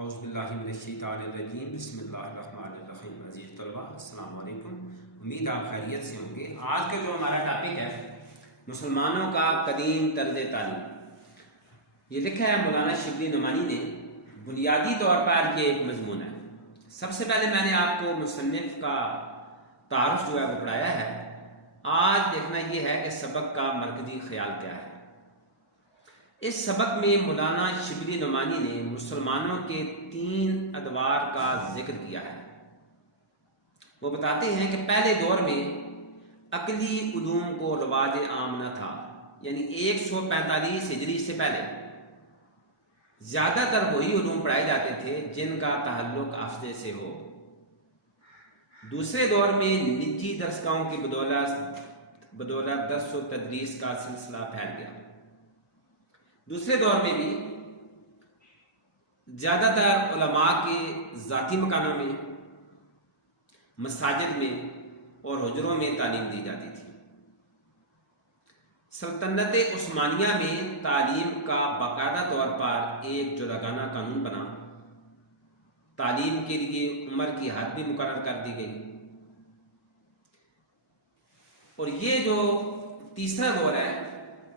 औज़ुबिल्लाहिमिनश्शैतानिर्रजीम बिस्मिल्लाहिर्रहमानिर्रहीम। अज़ीज़ तलबा अस्सलाम वालेकुम। उम्मीद आप खैरियत से होंगे। आज का जो हमारा टॉपिक है मुसलमानों का कदीम तर्ज तालीम, ये लिखा है मौलाना शिबली नुमानी ने। बुनियादी तौर पर ये एक मजमून है। सबसे पहले मैंने आपको मुसन्निफ का तारुफ जो है वो पढ़ाया है। आज देखना ये है कि सबक का मरकजी ख्याल क्या है। इस सबक में मौलाना शिबली नुमानी ने मुसलमानों के 3 अदवार का जिक्र किया है। वो बताते हैं कि पहले दौर में अकली उलूम को रवाज आम न था, यानी 145 हिजरी से पहले ज़्यादातर वही उलूम पढ़ाए जाते थे जिनका ताल्लुक आफज़े से हो। दूसरे दौर में निजी दरसगाहों की बदौलत दर्स व तदरीस का सिलसिला फैल गया। दूसरे दौर में भी ज़्यादातर उलमा के ज़ाती मकानों में, मसाजिद में और हुजरों में तालीम दी जाती थी। सल्तनत उस्मानिया में तालीम का बाकायदा तौर पर एक जुदागाना कानून बना। तालीम के लिए उम्र की हद भी मुकर्रर कर दी गई। और ये जो तीसरा दौर है,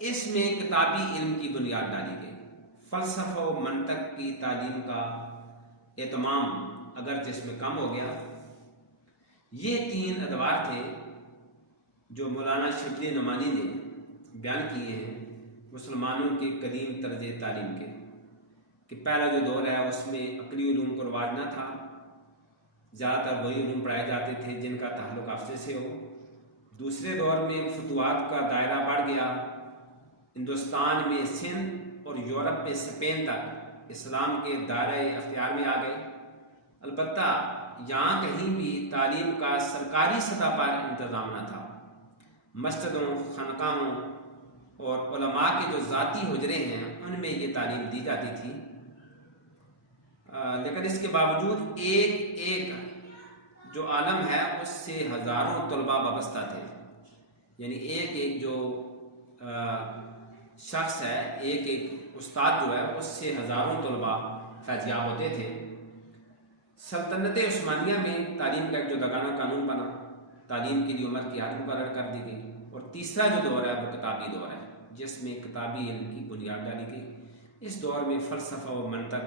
इसमें किताबी इल्म की बुनियाद डाली गई। फ़लसफ़ा व मंतक की तालीम का एहतमाम अगर जिसमें कम हो गया। ये 3 अदवार थे जो मौलाना शिबली नुमानी ने बयान किए हैं मुसलमानों के कदीम तर्ज तालीम के। कि पहला जो दौर है उसमें अकली उलूम को रवाज न था, ज़्यादातर वही उलूम पढ़ाए जाते थे जिनका ताल्लुक आफज़े से हो। दूसरे दौर में फतवात का दायरा बढ़ गया। हिंदुस्तान में सिंध और यूरोप में स्पेन तक इस्लाम के दायरे अख्तियार में आ गए। अलबत्ता यहाँ कहीं भी तालीम का सरकारी सतह पर इंतज़ाम न था। मस्जिदों, खानकाहों और उलमा के जो ज़ाती हुजरे हैं उनमें ये तालीम दी जाती थी। लेकिन इसके बावजूद एक जो आलम है उससे हज़ारों तलबा वाबस्ता थे। यानी एक जो शख्स है, एक उस्ताद जो है उससे हज़ारों तलबा फैज़याब होते थे। सल्तनत उस्मानिया में तालीम का एक जो जुदागाना कानून बना। तालीम के लिए उम्र की हद मुकर्रर कर दी गई। और तीसरा जो दौर है वो किताबी दौर है जिसमें किताबी इल्म की बुनियाद डाली गई। इस दौर में फ़लसफ़ा व मंतक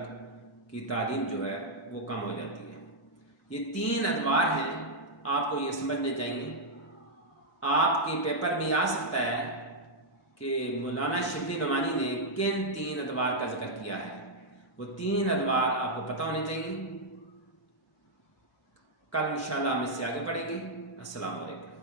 की तालीम जो है वो कम हो जाती है। ये 3 अदवार हैं, आपको ये समझने चाहिए। आपके पेपर में आ सकता है कि मौलाना शिबली नुमानी ने किन 3 अदवार का जिक्र किया है। वो 3 अदवार आपको पता होने चाहिए। कल इंशाअल्लाह हम इससे आगे बढ़ेंगे। अस्सलाम वालेकुम।